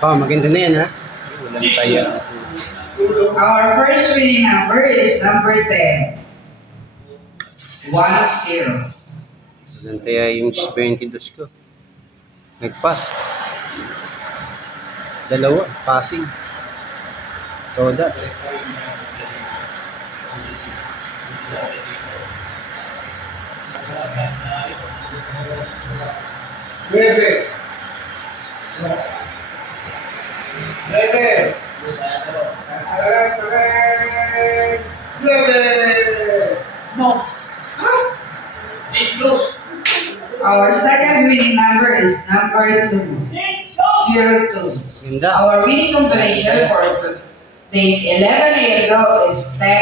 Maganda na yan, ha? Walang taya. Our first winning number is number 10. 1-0. Walang taya yung 22 ko. Nag-pass. Dalawa, passing. Todas. Nueve. Our second winning number is number 2. 02. Ganda. Our winning combination for today's 11 is 10.